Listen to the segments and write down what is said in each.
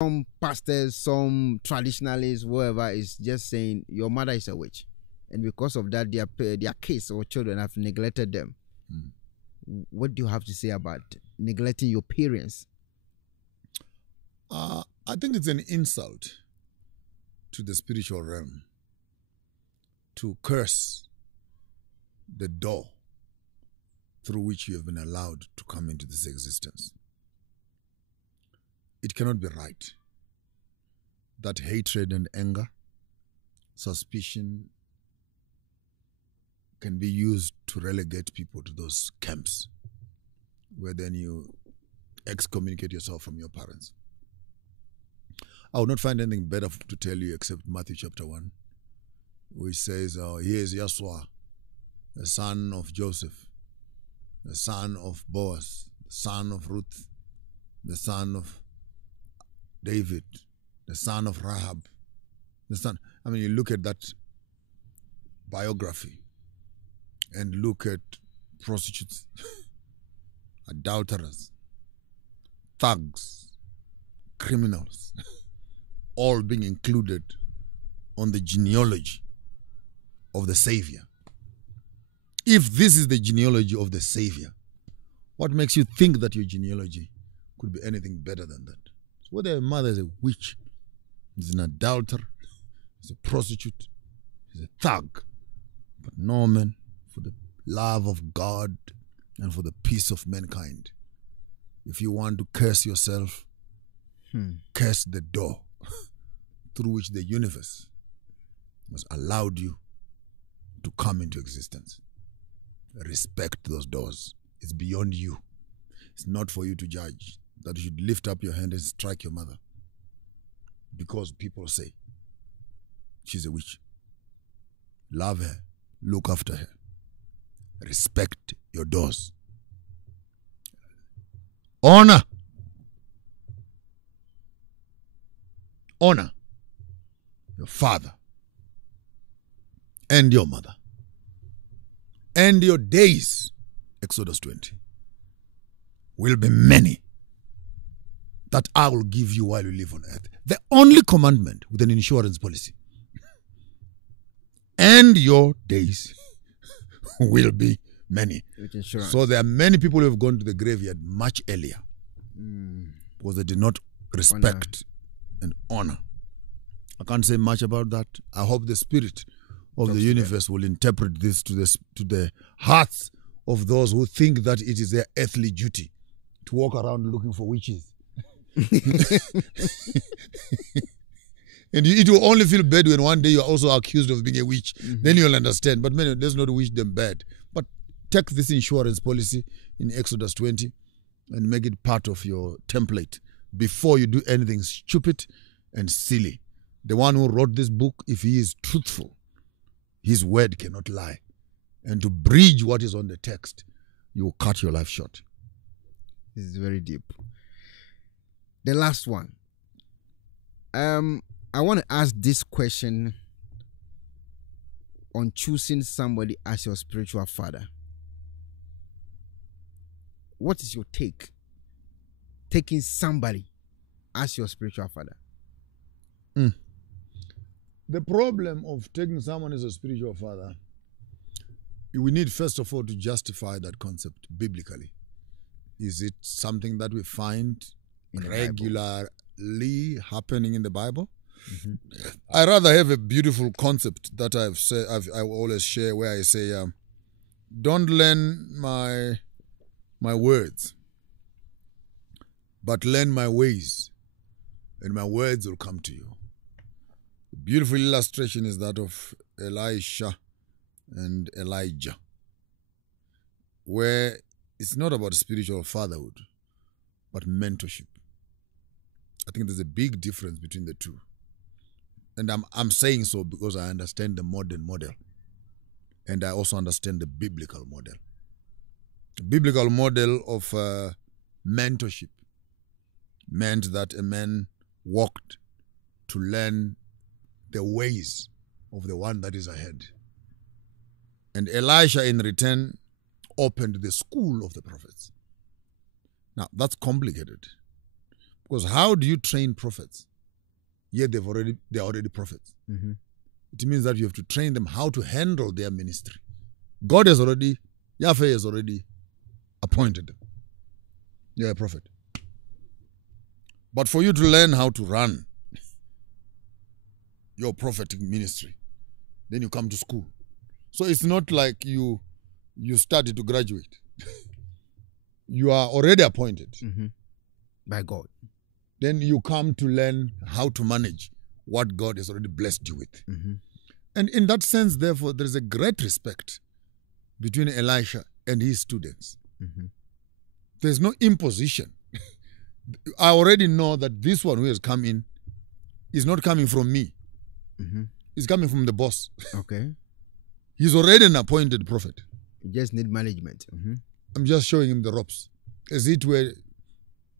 some pastors, some traditionalists, whoever is just saying your mother is a witch, and because of that, their kids or children have neglected them. What do you have to say about neglecting your parents? I think it's an insult to the spiritual realm to curse the door through which you have been allowed to come into this existence. It cannot be right that hatred and anger, suspicion can be used to relegate people to those camps where then you excommunicate yourself from your parents. I would not find anything better to tell you except Matthew chapter 1, which says, here is Joshua, the son of Joseph, the son of Boaz, the son of Ruth, the son of David, the son of Rahab, you look at that biography and look at prostitutes, adulterers, thugs, criminals, all being included on the genealogy of the Savior. If this is the genealogy of the Savior, what makes you think that your genealogy could be anything better than that? So whether your mother is a witch, is an adulterer, is a prostitute, is a thug, but no, man, for the love of God and for the peace of mankind, if you want to curse yourself, curse the door through which the universe has allowed you to come into existence. Respect those doors. It's beyond you. It's not for you to judge that you should lift up your hand and strike your mother because people say she's a witch. Love her. Look after her. Respect your doors. Honor your father and your mother and your days, Exodus 20, will be many that I will give you while you live on earth. The only commandment with an insurance policy. And your days will be many. So there are many people who have gone to the graveyard much earlier because they did not respect and honor. I can't say much about that. I hope the spirit of the universe will interpret this to the hearts of those who think that it is their earthly duty to walk around looking for witches. And it will only feel bad when one day you are also accused of being a witch. Then you'll understand. But man, let's not wish them bad. But take this insurance policy in Exodus 20 and make it part of your template before you do anything stupid and silly. The one who wrote this book, if he is truthful, his word cannot lie. And to bridge what is on the text, you will cut your life short. This is very deep. The last one. I want to ask this question on choosing somebody as your spiritual father. What is your take? Taking somebody as your spiritual father. The problem of taking someone as a spiritual father, we need first of all to justify that concept biblically. Is it something that we find regularly happening in the Bible? I rather have a beautiful concept that I always share, where I say, don't learn my words, but learn my ways, and my words will come to you. The beautiful illustration is that of Elisha and Elijah, where it's not about spiritual fatherhood, but mentorship. I think there's a big difference between the two. And I'm saying so because I understand the modern model. And I also understand the biblical model. The biblical model of mentorship meant that a man walked to learn the ways of the one that is ahead. And Elisha, in return, opened the school of the prophets. Now, that's complicated. Because how do you train prophets? Yet they're already prophets. Mm-hmm. It means that you have to train them how to handle their ministry. Yahweh has already appointed them. You're a prophet. But for you to learn how to run your prophetic ministry, then you come to school. So it's not like you started to graduate. You are already appointed. Mm-hmm. By God. Then you come to learn how to manage what God has already blessed you with. Mm-hmm. And in that sense, therefore, there is a great respect between Elisha and his students. Mm-hmm. There's no imposition. I already know that this one who has come in is not coming from me. Mm-hmm. He's coming from the boss. Okay. He's already an appointed prophet. You just need management. Mm-hmm. I'm just showing him the ropes. As it were,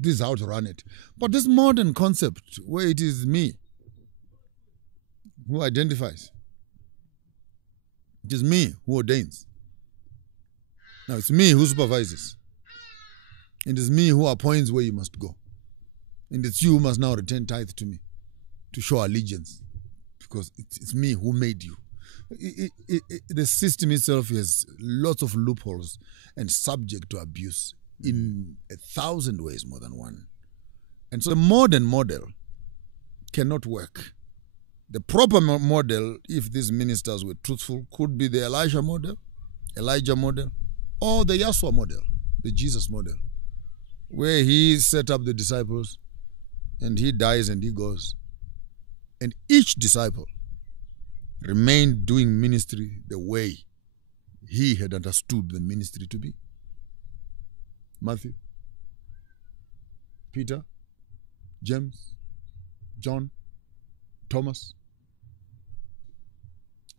this is how to run it. But this modern concept where it is me who identifies. It is me who ordains. Now it's me who supervises. It is me who appoints where you must go. And it's you who must now return tithe to me to show allegiance. Because it's me who made you. The system itself has lots of loopholes and subject to abuse in 1,000 ways more than one. And so the modern model cannot work. The proper model, if these ministers were truthful, could be the Elijah model, or the Joshua model, the Jesus model, where he set up the disciples and he dies and he goes. And each disciple remained doing ministry the way he had understood the ministry to be. Matthew, Peter, James, John, Thomas.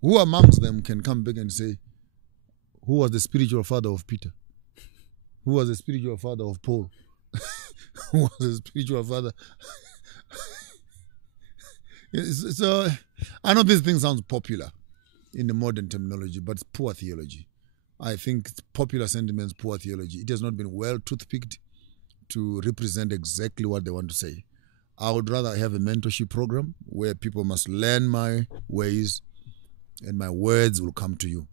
Who amongst them can come back and say, who was the spiritual father of Peter? Who was the spiritual father of Paul? Who was the spiritual father? So, I know this thing sounds popular in the modern terminology, but it's poor theology. I think it's popular sentiments, poor theology. It has not been well toothpicked to represent exactly what they want to say. I would rather have a mentorship program where people must learn my ways and my words will come to you,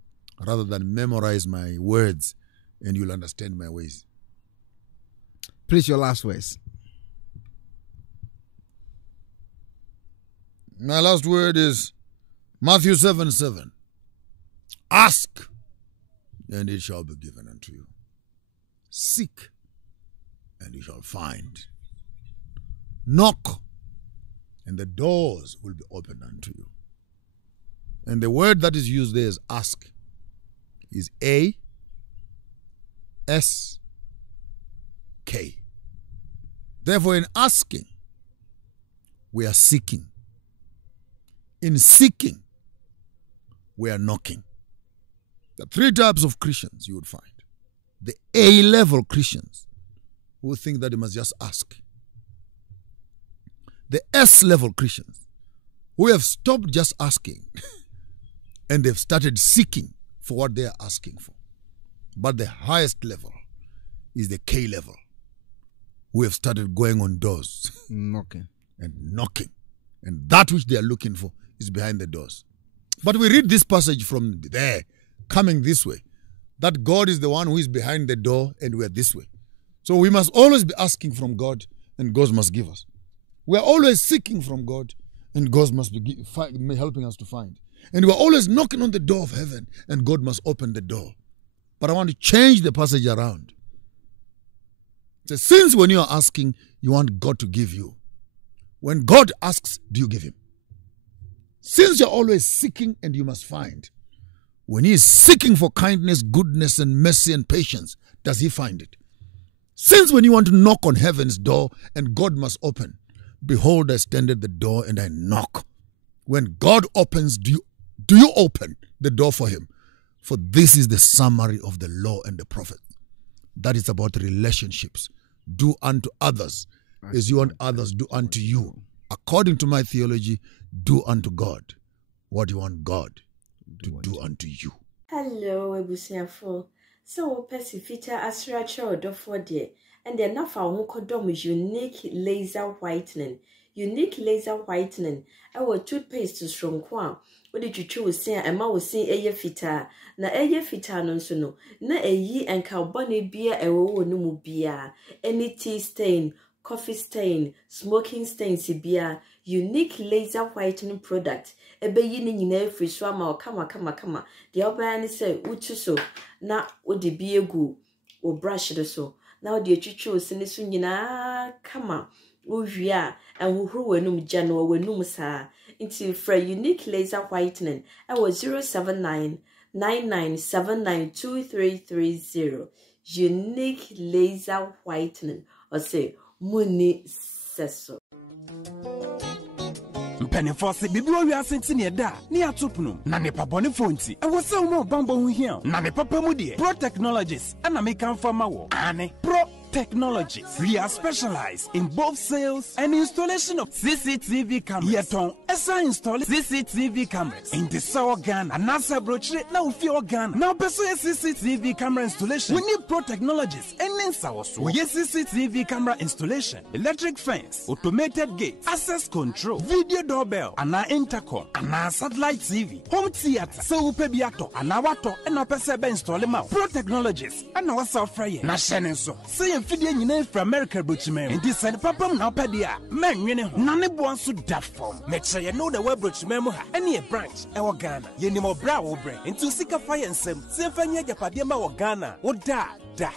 rather than memorize my words and you'll understand my ways. Please, your last words. My last word is Matthew 7:7. Ask, and it shall be given unto you. Seek, and you shall find. Knock, and the doors will be opened unto you. And the word that is used there is ask is A-S-K. Therefore, in asking, we are seeking. In seeking, we are knocking. There are three types of Christians you would find. The A-level Christians who think that they must just ask. The S-level Christians who have stopped just asking and they've started seeking for what they are asking for. But the highest level is the K-level who have started going on doors Knocking. and knocking. And that which they are looking for is behind the doors. But we read this passage from there, coming this way, that God is the one who is behind the door and we are this way. So we must always be asking from God and God must give us. We are always seeking from God and God must be helping us to find. And we are always knocking on the door of heaven and God must open the door. But I want to change the passage around. So since when you are asking, you want God to give you. When God asks, do you give him? Since you're always seeking and you must find, when he is seeking for kindness, goodness, and mercy and patience, does he find it? Since when you want to knock on heaven's door and God must open, behold, I stand at the door and I knock. When God opens, do you open the door for him? For this is the summary of the law and the prophet. That is about relationships. Do unto others as you want others do unto you. According to my theology, do unto God what you want God to do unto you. Hello, ebusiafo. So, pesi fita asracha odofo de and the nafa ho kodom unique laser whitening. Unique laser whitening. Our toothpaste to strong kwa. What did you choose? Say, and ma was saying eye fita. Na eye fita non sono. Na ye and carbonate beer a wo no mu beer. Any tea stain, coffee stain, smoking stain si beer. Unique laser whitening product. Ebe yini nyina free swama or kama. The other say uchu so. Na o de be gu o brush the so. Now the chuchu sinisu nyina kama. Uvia and who wenum jano wenum sa into for unique laser whitening. I was 07999792330. Unique laser whitening or say muni seso. Penifose bibiro wi asentine da ni atopno na ne pabone fonti e wo se wo bambo hu hia na ne papa mu de Pro Technologies ana me kan fama wo ane Pro Technologies. We are specialized in both sales and installation of CCTV cameras. Yeton esa install CCTV cameras in the South Ghana and NASA brochure na ufi Ghana. Now beso CCTV camera installation. We need Pro Technologies and Ninsawaso. We need CCTV camera installation, electric fence, automated gate, access control, video doorbell, and intercom, and satellite TV, home theater. So upe biato, and wato, and opese be install them out. Pro Technologies and our software. Na shenenso. Say fidie nyina fra America brochimem enti send papam na opedia man nwene ho na ne bo anso da form me kire ye no the web brochimem ha ene e branch e wo Ghana ye ni mo bra wo bre enti sika fa ye nsem se fa nya japade ma wo Ghana wo da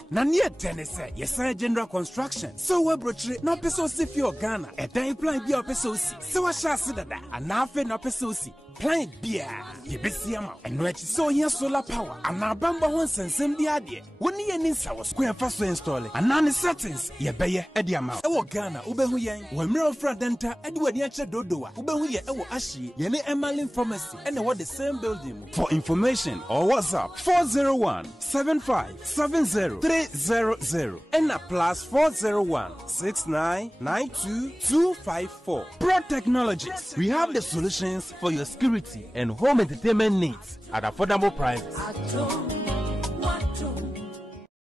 na ne tenese ye san general construction so web brochire na peso si fi o Ghana e dan plan bi o peso si se wa sha se dada ana afi na peso si plan bia ye besiama eno echi so here solar power ana bamba ho nsensem bi ade woni ye ni nsa wo square fa so install ana ne settings ye beye e de ama e wo Ghana ubehu yen wo mira fra denta e de wani ache dodoa ubehu ye e wo ahye ye ne Emerlin pharmacy e ne wo the same building. For information or WhatsApp 401-7570-300 and a plus 401-6992-254. Pro Technologies. We have the solutions for your security and home entertainment needs at affordable prices.